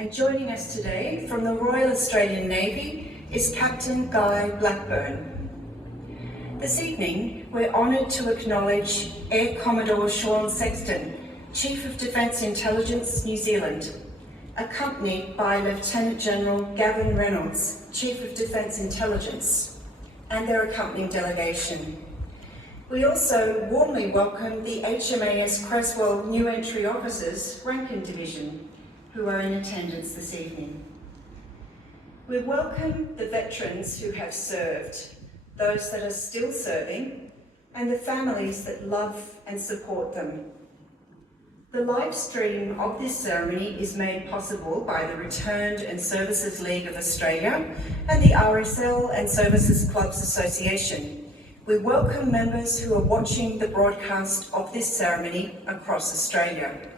And joining us today from the Royal Australian Navy is Captain Guy Blackburn. This evening, we're honoured to acknowledge Air Commodore Sean Sexton, Chief of Defence Intelligence, New Zealand, accompanied by Lieutenant General Gavin Reynolds, Chief of Defence Intelligence, and their accompanying delegation. We also warmly welcome the HMAS Creswell New Entry Officers, Rankin Division, who are in attendance this evening. We welcome the veterans who have served, those that are still serving, and the families that love and support them. The live stream of this ceremony is made possible by the Returned and Services League of Australia and the RSL and Services Clubs Association. We welcome members who are watching the broadcast of this ceremony across Australia.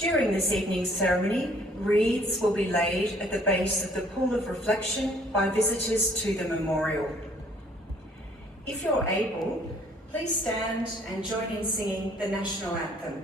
During this evening's ceremony, wreaths will be laid at the base of the Pool of Reflection by visitors to the memorial. If you're able, please stand and join in singing the National Anthem.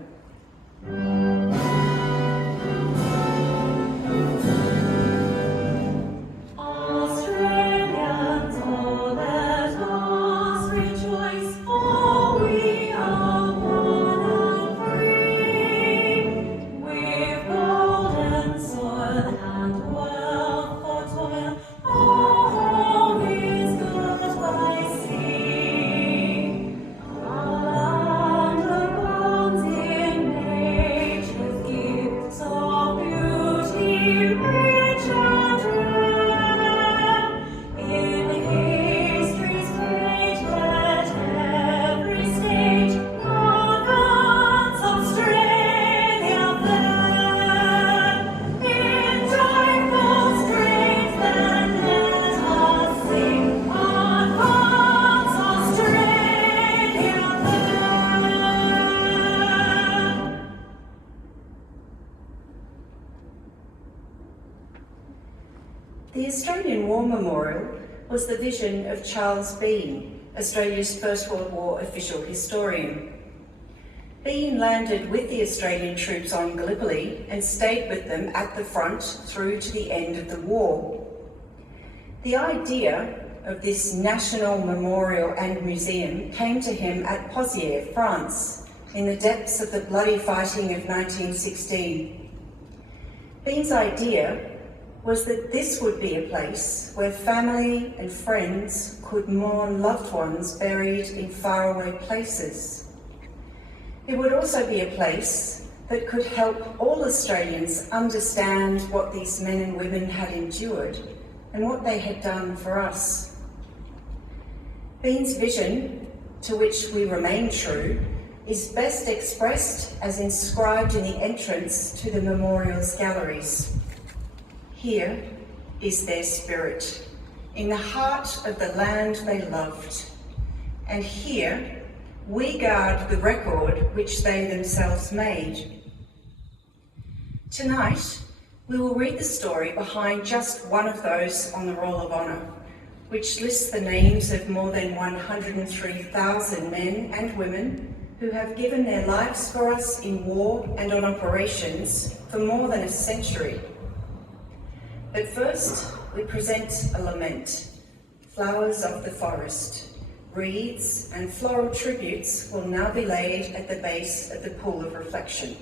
The Australian War Memorial was the vision of Charles Bean, Australia's First World War official historian. Bean landed with the Australian troops on Gallipoli and stayed with them at the front through to the end of the war. The idea of this national memorial and museum came to him at Pozières, France, in the depths of the bloody fighting of 1916. Bean's idea was that this would be a place where family and friends could mourn loved ones buried in faraway places. It would also be a place that could help all Australians understand what these men and women had endured and what they had done for us. Bean's vision, to which we remain true, is best expressed as inscribed in the entrance to the memorial's galleries. Here is their spirit, in the heart of the land they loved. And here we guard the record which they themselves made. Tonight, we will read the story behind just one of those on the Roll of Honour, which lists the names of more than 103,000 men and women who have given their lives for us in war and on operations for more than a century. But first, we present a lament, Flowers of the Forest. Wreaths and floral tributes will now be laid at the base of the Pool of Reflection.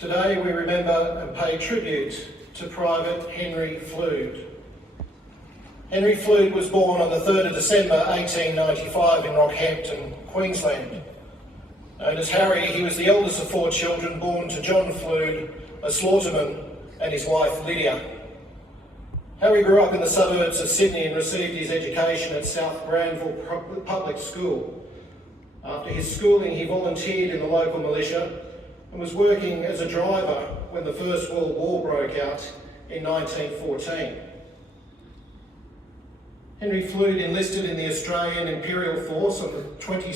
Today we remember and pay tribute to Private Henry Flood. Henry Flood was born on the 3rd of December 1895 in Rockhampton, Queensland. Known as Harry, he was the eldest of 4 children born to John Flood, a slaughterman, and his wife Lydia. Harry grew up in the suburbs of Sydney and received his education at South Granville Public School. After his schooling, he volunteered in the local militia and was working as a driver when the First World War broke out in 1914. Henry Flood enlisted in the Australian Imperial Force on the 20